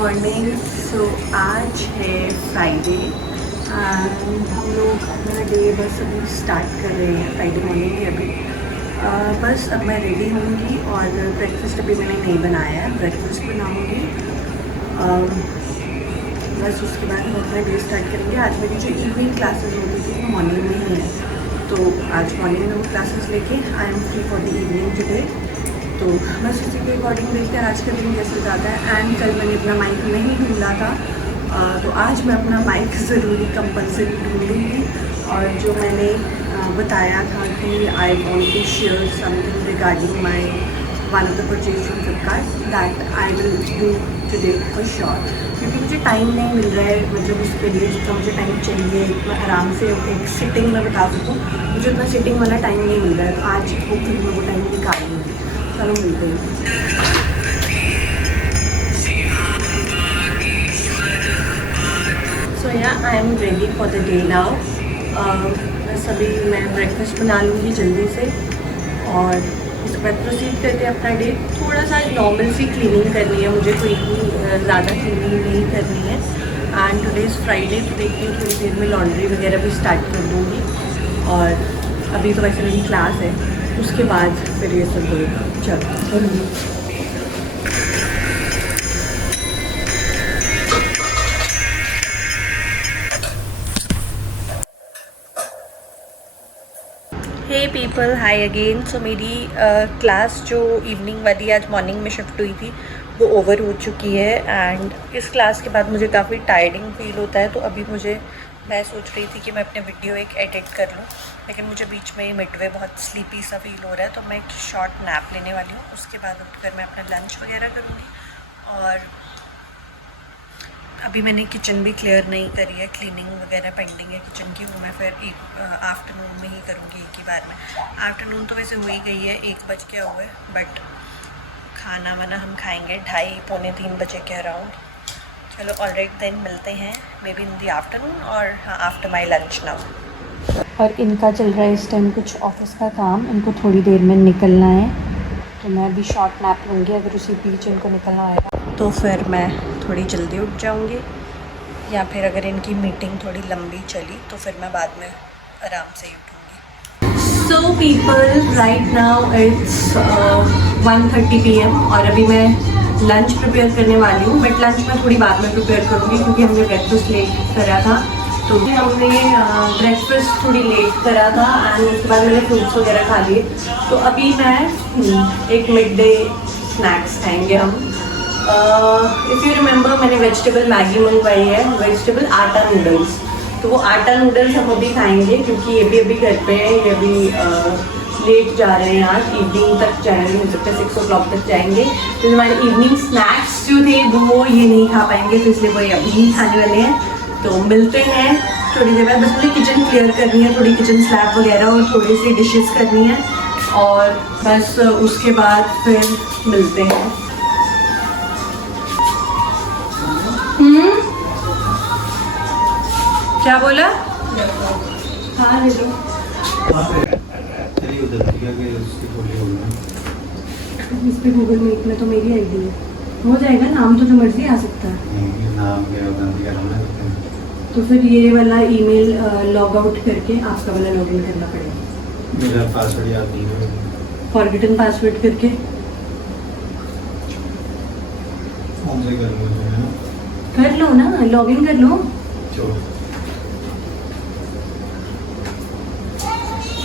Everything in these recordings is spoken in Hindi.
मॉर्निंग। सो आज है फ्राइडे एंड हम लोग अपना डे बस अभी स्टार्ट कर रहे हैं। फ्राइडे मॉर्निंग है अभी। बस अब मैं रेडी होंगी और ब्रेकफास्ट अभी मैंने नहीं बनाया है, ब्रेकफास्ट बनाऊंगी। बस उसके बाद हम अपना डे स्टार्ट करेंगे। आज मेरी जो इवनिंग क्लासेस होती थी वो मॉर्निंग में ही है, तो आज मॉर्निंग में वो क्लासेस लेके I am free for the evening today. तो बस उसी के अकॉर्डिंग देखते हैं आज का दिन कैसे जाता है। एंड कल मैंने अपना माइक नहीं ढूंढा था, तो आज मैं अपना माइक ज़रूरी कंपलसरी ढूंढूंगी। और जो मैंने बताया था कि I want to share something regarding my one of the purchase from Flipkart, that I will do today for sure. क्योंकि मुझे टाइम नहीं मिल रहा है, मतलब उसके लिए जितना मुझे टाइम चाहिए मैं आराम से एक सिटिंग में बता सकूँ, मुझे उतना सिटिंग वाला टाइम नहीं मिल रहा है। तो आज होपफुली मैं वो टाइम निकालूंगी। चलो मिलते हैं। सो या I am ready for the day now. बस अभी मैं ब्रेकफास्ट बना लूँगी जल्दी से और उसके बाद प्रोसीड करके अपना डे। थोड़ा सा नॉर्मल सी क्लीनिंग करनी है मुझे, कोई ज़्यादा क्लीनिंग नहीं करनी है। एंड टुडे इज़ फ्राइडे, तो देखती हूँ थोड़ी देर में लॉन्ड्री वगैरह भी स्टार्ट कर दूँगी। और अभी तो वैसे मेरी क्लास है, उसके बाद फिर ये सब होगा। चलो हे पीपल, हाय अगेन। सो मेरी क्लास जो इवनिंग वाली आज मॉर्निंग में शिफ्ट हुई थी वो ओवर हो चुकी है। एंड इस क्लास के बाद मुझे काफ़ी टायर्डिंग फील होता है, तो अभी मैं सोच रही थी कि मैं अपने वीडियो एक एडिट कर लूँ, लेकिन मुझे बीच में मिडवे बहुत स्लीपी सा फील हो रहा है, तो मैं एक शॉर्ट नैप लेने वाली हूँ। उसके बाद उठकर मैं अपना लंच वगैरह करूँगी। और अभी मैंने किचन भी क्लियर नहीं करी है, क्लीनिंग वगैरह पेंडिंग है किचन की, वो मैं फिर एक आफ्टरनून में ही करूँगी एक ही बार में। आफ्टरनून तो वैसे हो ही गई है, 1 बज के हुए, बट खाना वाना हम खाएंगे 2:30-3 बजे के अराउंड। चलो ऑलराइट, देन मिलते हैं may be in the afternoon और हाँ आफ्टर माई लंच नाउ। और इनका चल रहा है इस टाइम कुछ ऑफिस का काम, इनको थोड़ी देर में निकलना है, तो मैं अभी शॉर्ट नैप लूँगी। अगर उसी बीच इनको निकलना होगा तो फिर मैं थोड़ी जल्दी उठ जाऊँगी, या फिर अगर इनकी मीटिंग थोड़ी लंबी चली तो फिर मैं बाद में आराम से ही उठूँगी। So people, right now it's 1:30 PM और अभी मैं लंच प्रिपेयर करने वाली हूँ। बट लंच मैं थोड़ी बाद में प्रिपेयर करूँगी क्योंकि हमने ब्रेकफास्ट लेट करा था, तो हमने ब्रेकफास्ट थोड़ी लेट करा था एंड उसके बाद मैंने फ्रूट्स वगैरह खा लिए। तो अभी मैं एक मिड डे स्नैक्स खाएंगे हम। इफ़ यू रिमेंबर, मैंने वेजिटेबल मैगी मंगवाई है, वेजिटेबल आटा नूडल्स। तो वो आटा नूडल्स हम अभी खाएंगे क्योंकि ये भी अभी घर पे है, ये अभी लेट जा रहे हैं, आज इवनिंग तक जाएंगे, हो सकता है 6 o'clock तक जाएंगे। तो हमारे इवनिंग स्नैक्स जो थे वो ये नहीं खा पाएंगे, तो इसलिए वो अभी ही खाने वाले हैं। तो मिलते हैं थोड़ी देर बाद। बस मुझे किचन क्लियर करनी है, थोड़ी किचन स्लैब वगैरह और थोड़ी सी डिशेस करनी है, और बस उसके बाद फिर मिलते हैं। क्या बोला? हाँ ले लो। इस पे गूगल मीट में तो मेरी आईडी है, हो जाएगा। नाम तो जो मर्जी आ सकता है। तो फिर ये वाला ईमेल लॉग आउट करके आपका वाला लॉगिन करना पड़ेगा। मेरा पासवर्ड याद नहीं है, फॉरगेटन पासवर्ड करके कर लो ना, लॉगिन कर लो।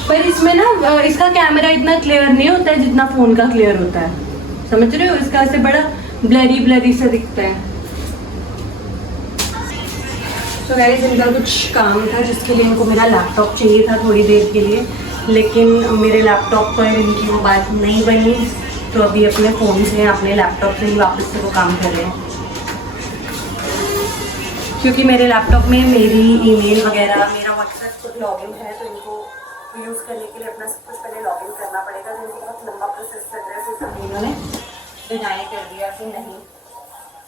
पर इसमें ना इसका कैमरा इतना क्लियर नहीं होता है जितना फ़ोन का क्लियर होता है, समझ रहे हो? इसका ऐसे बड़ा ब्लरी ब्लरी सा दिखता है। तो गाइस, इनका कुछ काम था जिसके लिए इनको मेरा लैपटॉप चाहिए था थोड़ी देर के लिए, लेकिन मेरे लैपटॉप पर इनकी वो बात नहीं बनी, तो अभी अपने फ़ोन से, अपने लैपटॉप से ही वापस से वो काम कर रहे हैं। क्योंकि मेरे लैपटॉप में मेरी ईमेल वगैरह, मेरा व्हाट्सएप लॉगिन है, तो इनको यूज़ करने के लिए अपना सब कुछ पहले लॉगिन करना पड़ेगा। तो इनको बहुत लंबा प्रोसेस चल रहा है, फिर इन्होंने डिनाई कर दिया कि नहीं,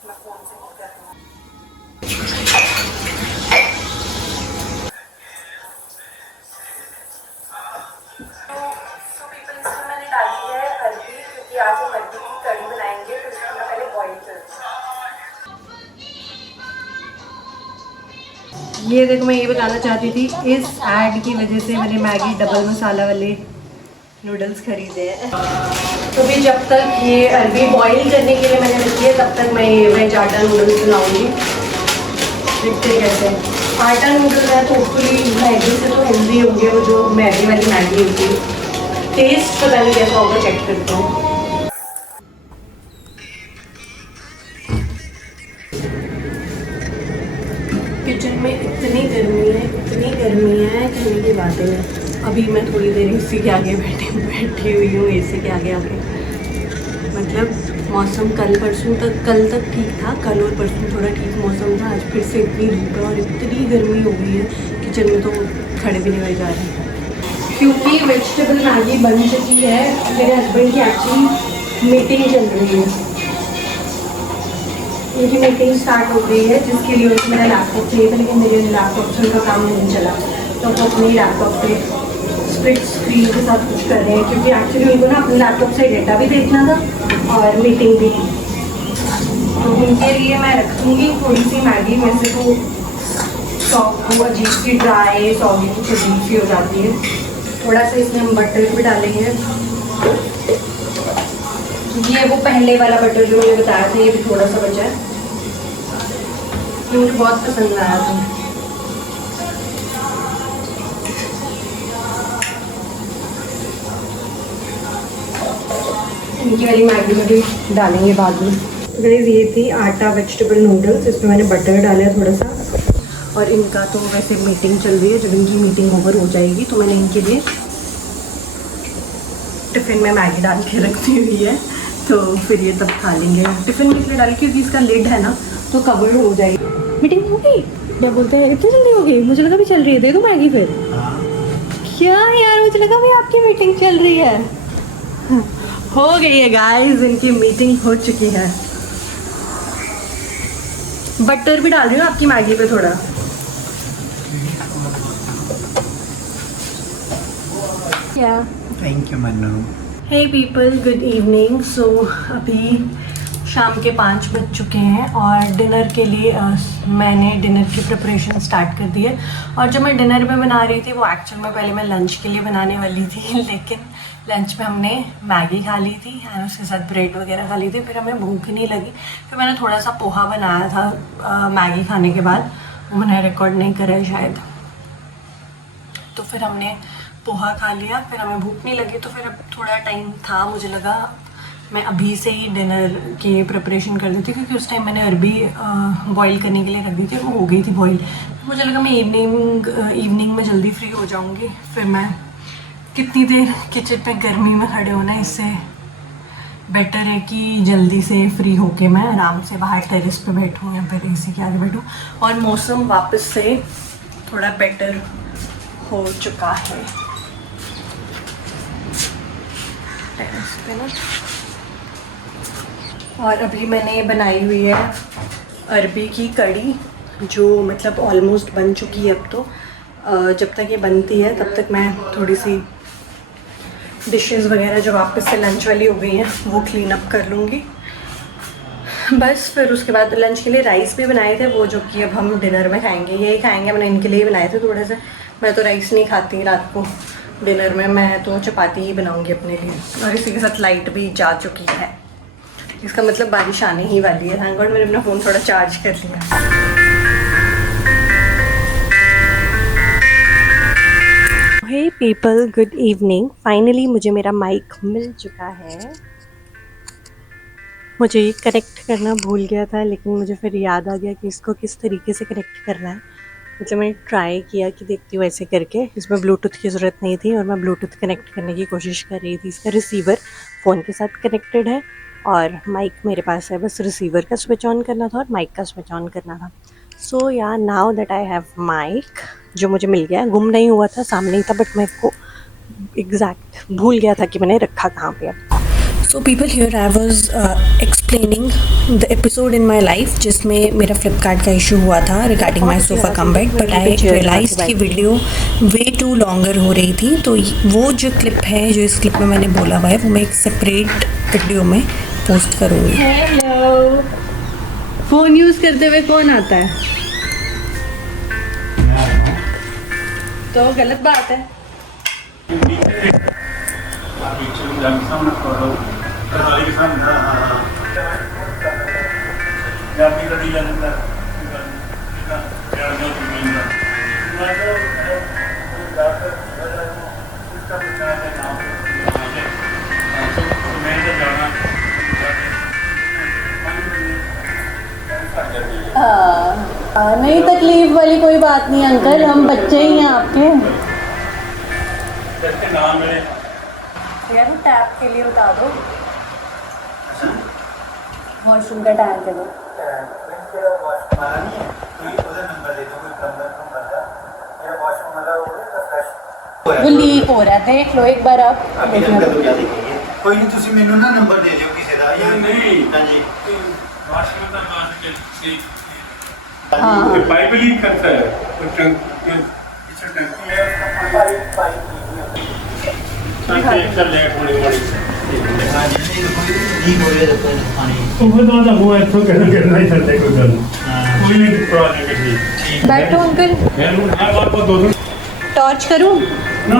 मैं फ़ोन से बुक कर दूँगी। तो पीपल, इसमें मैंने डाली है अरबी, क्योंकि आज हम अरबी की कड़ी बनाएंगे, तो इसको मैं पहले बॉईल कर दूँगी। ये देखो, मैं ये बताना चाहती थी, इस ऐड की वजह से मैंने मैगी डबल मसाला वाले नूडल्स खरीदे हैं। तो भी जब तक ये अरबी बॉईल करने के लिए मैंने रखी है, तब तक मैं ये वेज आटा नूडल्स बनाऊँगी। देखते कैसे आटा नूडल्स है, तो होपफुली मैगी से तो हेल्दी होंगे, वो जो मैगी वाली मैगी होती है। टेस्ट पता नहीं कैसा होगा, चेक करते हैं। किचन में इतनी गर्मी है, इतनी गर्मी है, कहने की बातें हैं। अभी मैं थोड़ी देर एसी के आगे बैठी हुई हूँ, एसी के आगे मतलब मौसम कल तक ठीक था, कल और परसों थोड़ा ठीक मौसम था। आज फिर से इतनी धूप है और इतनी गर्मी हो गई है, किचन में तो खड़े भी नहीं रह जा रहे। क्योंकि वेजिटेबल मैगी बन चुकी है, मेरे हस्बैंड की एक्चुअली मीटिंग चल रही है, उनकी मीटिंग स्टार्ट हो गई है, जिसके लिए उसमें मेरा लैपटॉप चाहिए था, लेकिन मेरे लैपटॉप से उनका काम नहीं चला, तो वो अपने लैपटॉप पे स्प्लिट स्क्रीन के साथ कुछ कर रहे हैं, क्योंकि एक्चुअली उनको ना अपने लैपटॉप से डेटा भी देखना था और मीटिंग भी। तो उनके लिए मैं रख दूँगी थोड़ी सी मैगी में से, तो वो अजीब सी ड्राई सॉगी कुछ अजीब सी हो जाती है। थोड़ा सा इसमें हम बटर भी डालेंगे, ये वो पहले वाला बटर जो मैंने बताया था, ये भी थोड़ा सा बचा है, ये मुझे बहुत पसंद आया था। इनकी वाली मैगी में भी डालेंगे बाद में। गाइस ये थी आटा वेजिटेबल नूडल्स, इसमें मैंने बटर डाला थोड़ा सा, और इनका तो वैसे मीटिंग चल रही है, जब इनकी मीटिंग ओवर हो जाएगी तो मैंने इनके लिए टिफ़िन में मैगी डाल के रखी हुई है, तो फिर ये तब खा लेंगे। टिफ़िन में इसलिए डाल क्योंकि इसका लिड है ना, तो कवर हो जाएगी। मीटिंग हो गई, मैं बोलता है इतनी जल्दी हो गई, मुझे लगा भी चल रही है, दे दो मैगी फिर। क्या यार, मुझे लगा भी आपकी मीटिंग चल रही है। हो गई है गाइस, इनकी मीटिंग हो चुकी है। बटर भी डाल रही हूँ आपकी मैगी पे थोड़ा। क्या? Thank you Mannu. Hey people, good evening. So अभी शाम के 5 बज चुके हैं और डिनर के लिए मैंने डिनर की प्रिपरेशन स्टार्ट कर दी है। और जो मैं डिनर में बना रही थी वो एक्चुअल में पहले मैं लंच के लिए बनाने वाली थी, लेकिन लंच में हमने मैगी खा ली थी एंड उसके साथ ब्रेड वगैरह खा ली थी। फिर हमें भूख नहीं लगी, फिर मैंने थोड़ा सा पोहा बनाया था मैगी खाने के बाद, वो मैंने रिकॉर्ड नहीं करा है शायद। तो फिर हमने पोहा खा लिया, फिर हमें भूख नहीं लगी, तो फिर अब थोड़ा टाइम था, मुझे लगा मैं अभी से ही डिनर की प्रिपरेशन कर देती, क्योंकि उस टाइम मैंने अरबी बॉईल करने के लिए रख दी थी, वो हो गई थी बॉईल। मुझे लगा मैं इवनिंग में जल्दी फ्री हो जाऊंगी, फिर मैं कितनी देर किचन पे गर्मी में खड़े होना, इससे बेटर है कि जल्दी से फ्री होके मैं आराम से बाहर टेरेस पे बैठूँ या फिर एसी के आगे बैठूँ। और मौसम वापस से थोड़ा बेटर हो चुका है टेरेस पे ना। और अभी मैंने बनाई हुई है अरबी की कड़ी, जो मतलब ऑलमोस्ट बन चुकी है अब तो। जब तक ये बनती है तब तक मैं थोड़ी सी डिशेस वगैरह जो वापस से लंच वाली हो गई हैं वो क्लीन अप कर लूँगी बस। फिर उसके बाद लंच के लिए राइस भी बनाए थे, वो जो कि अब हम डिनर में खाएंगे, यही खाएंगे। मैंने इनके लिए बनाए थे थोड़े से, मैं तो राइस नहीं खाती रात को डिनर में, मैं तो चपाती ही बनाऊंगी अपने लिए। और इसी के साथ लाइट भी जा चुकी है, इसका मतलब बारिश आने ही वाली है। थैंक गॉड मैंने अपना फ़ोन थोड़ा चार्ज कर लिया। Hey people, good evening. Finally मुझे मेरा माइक मिल चुका है। मुझे ये कनेक्ट करना भूल गया था, लेकिन मुझे फिर याद आ गया कि इसको किस तरीके से कनेक्ट करना है। मतलब मैंने ट्राई किया कि देखती हूँ ऐसे करके, इसमें ब्लूटूथ की ज़रूरत नहीं थी और मैं ब्लूटूथ कनेक्ट करने की कोशिश कर रही थी। इसका रिसीवर फ़ोन के साथ कनेक्टेड है और माइक मेरे पास है, बस रिसीवर का स्विच ऑन करना था और माइक का स्विच ऑन करना था। So yeah now that I have mic, जो मुझे मिल गया, गुम नहीं हुआ था, सामने ही था, बट मैं इसको एग्जैक्ट भूल गया था कि मैंने रखा कहाँ पे है। So people, here I was explaining the episode in my life जिसमें मेरा फ्लिपकार्ट का इशू हुआ था regarding my sofa cum bed, but I realise कि वीडियो वे टू लॉन्गर हो रही थी। तो वो जो क्लिप है, जो इस क्लिप में मैंने बोला हुआ है, वो मैं एक सेपरेट वीडियो में पोस्ट करूँगी। हेलो, फ़ोन यूज़ करते हुए कौन आता है? तो गलत बात है। नहीं, तकलीफ वाली कोई बात नहीं अंकल, हम बच्चे ही हैं आपके। यार टैप के लिए बता दो, वॉशरूम का टैप के दो। वो लीक हो रहा है, देख लो एक बार आप। कोई नहीं, ਤੁਸੀਂ ਮੈਨੂੰ ਨਾ ਨੰਬਰ ਦੇ ਦਿਓ ਕਿਸੇ ਦਾ ਜਾਂ ਨਹੀਂ ਹਾਂਜੀ वाशरूम का बात से हाँ। पाइप लीक करता है तो टंकी है एक लेट होने वाली ਹਾਂਜੀ ਠੀਕ ਹੋ ਰਿਹਾ ਕੋਈ ਪਾਣੀ ਉਹ ਤਾਂ ਉਹ ਇੱਥੋਂ ਕਰਨਾ ਹੀ ਛੱਡੇ ਕੋਈ ਗੱਲ ਕੋਈ ਨਹੀਂ ਕਰਾ ਦੇंगे ठीक बैठो अंकल, मैं हर बार को दो टॉर्च करूं? ना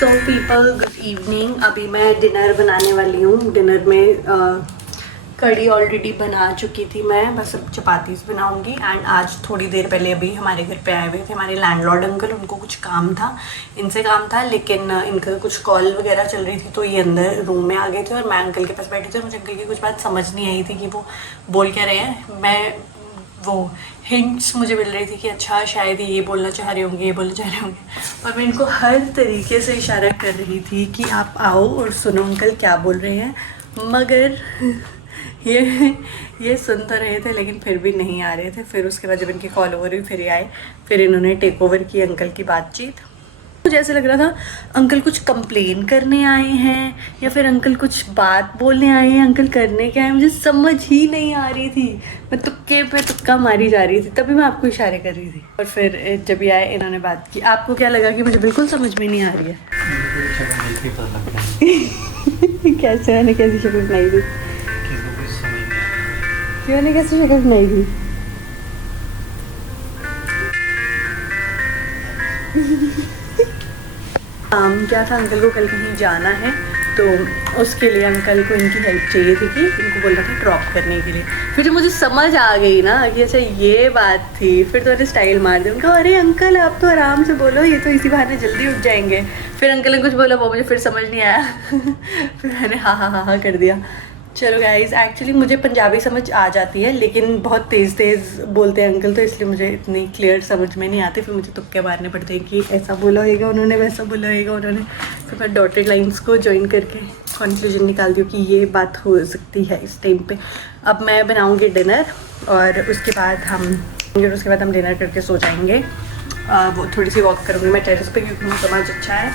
सो पीपल गुड इवनिंग। अभी मैं डिनर बनाने वाली हूँ। डिनर में कढ़ी ऑलरेडी बना चुकी थी मैं, बस अब चपातीस बनाऊंगी। एंड आज थोड़ी देर पहले अभी हमारे घर पे आए हुए थे हमारे लैंडलॉर्ड अंकल, उनको कुछ काम था, इनसे काम था, लेकिन इनका कुछ कॉल वगैरह चल रही थी तो ये अंदर रूम में आ गए थे और मैं अंकल के पास बैठी थी और मुझे अंकल की कुछ बात समझ नहीं आई थी कि वो बोल क्या रहे हैं। मैं वो हिंट्स मुझे मिल रही थी कि अच्छा शायद ये बोलना चाह रहे होंगे, ये बोलना चाह रहे होंगे, और मैं इनको हर तरीके से इशारा कर रही थी कि आप आओ और सुनो अंकल क्या बोल रहे हैं, मगर ये सुन तो रहे थे लेकिन फिर भी नहीं आ रहे थे। फिर उसके बाद जब इनकी कॉल ओवर हुई फिर ये आए, फिर इन्होंने टेक ओवर की अंकल की बातचीत। मुझे ऐसा लग रहा था अंकल कुछ कंप्लेन करने आए हैं या फिर अंकल कुछ बात बोलने आए हैं, अंकल करने क्या है, मुझे समझ ही नहीं आ रही थी। मैं तुक्के पे तुक्का मारी जा रही थी, तभी मैं आपको इशारे कर रही थी। और फिर जब ये आए इन्होंने बात की। आपको क्या लगा कि मुझे बिल्कुल समझ में नहीं आ रही है? कैसे मैंने कैसी शक्ल बनाई थी? क्यों ने कैसी शक्ल बनाई थी? क्या था, अंकल को कल कहीं जाना है तो उसके लिए अंकल को इनकी हेल्प चाहिए थी कि इनको बोलना था ड्रॉप करने के लिए। फिर जब मुझे समझ आ गई ना कि अच्छा ये बात थी, फिर तो मैंने स्टाइल मार दिया उनका, अरे अंकल आप तो आराम से बोलो, ये तो इसी बहाने जल्दी उठ जाएंगे। फिर अंकल ने कुछ बोला वो मुझे फिर समझ नहीं आया फिर मैंने हाँ कर दिया। चलो गाइज़, एक्चुअली मुझे पंजाबी समझ आ जाती है लेकिन बहुत तेज़ बोलते हैं अंकल, तो इसलिए मुझे इतनी क्लियर समझ में नहीं आती। फिर मुझे तुक्के मारने पड़ते हैं कि ऐसा बोला होगा उन्होंने, वैसा बोला होगा उन्होंने। फिर मैं डॉटेड लाइंस को ज्वाइन करके कंक्लूजन निकालती हूँ कि ये बात हो सकती है इस टाइम पे। अब मैं बनाऊँगी डिनर और उसके बाद हम डिनर करके सो जाएंगे। वो थोड़ी सी वॉक करूँगी मैं टेरेस पे क्योंकि मौसम आज अच्छा है।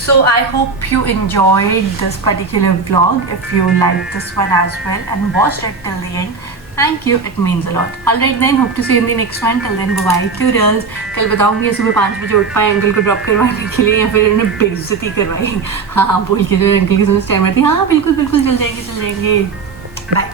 So I hope you enjoyed this particular vlog. If you liked this one as well and watched it till the end, thank you, it means a lot. Alright then, hope to see you in the next one. Till then, bye-bye, toodles. कल बताऊँगी सुबह 5 बजे उठ पाए अंकल को ड्रॉप करवाने के लिए या फिर उन्होंने बेइज्जती करवाई। हाँ बोल के जो अंकल की समझ टाइम आती, हाँ बिल्कुल चल जाएंगे। बाय।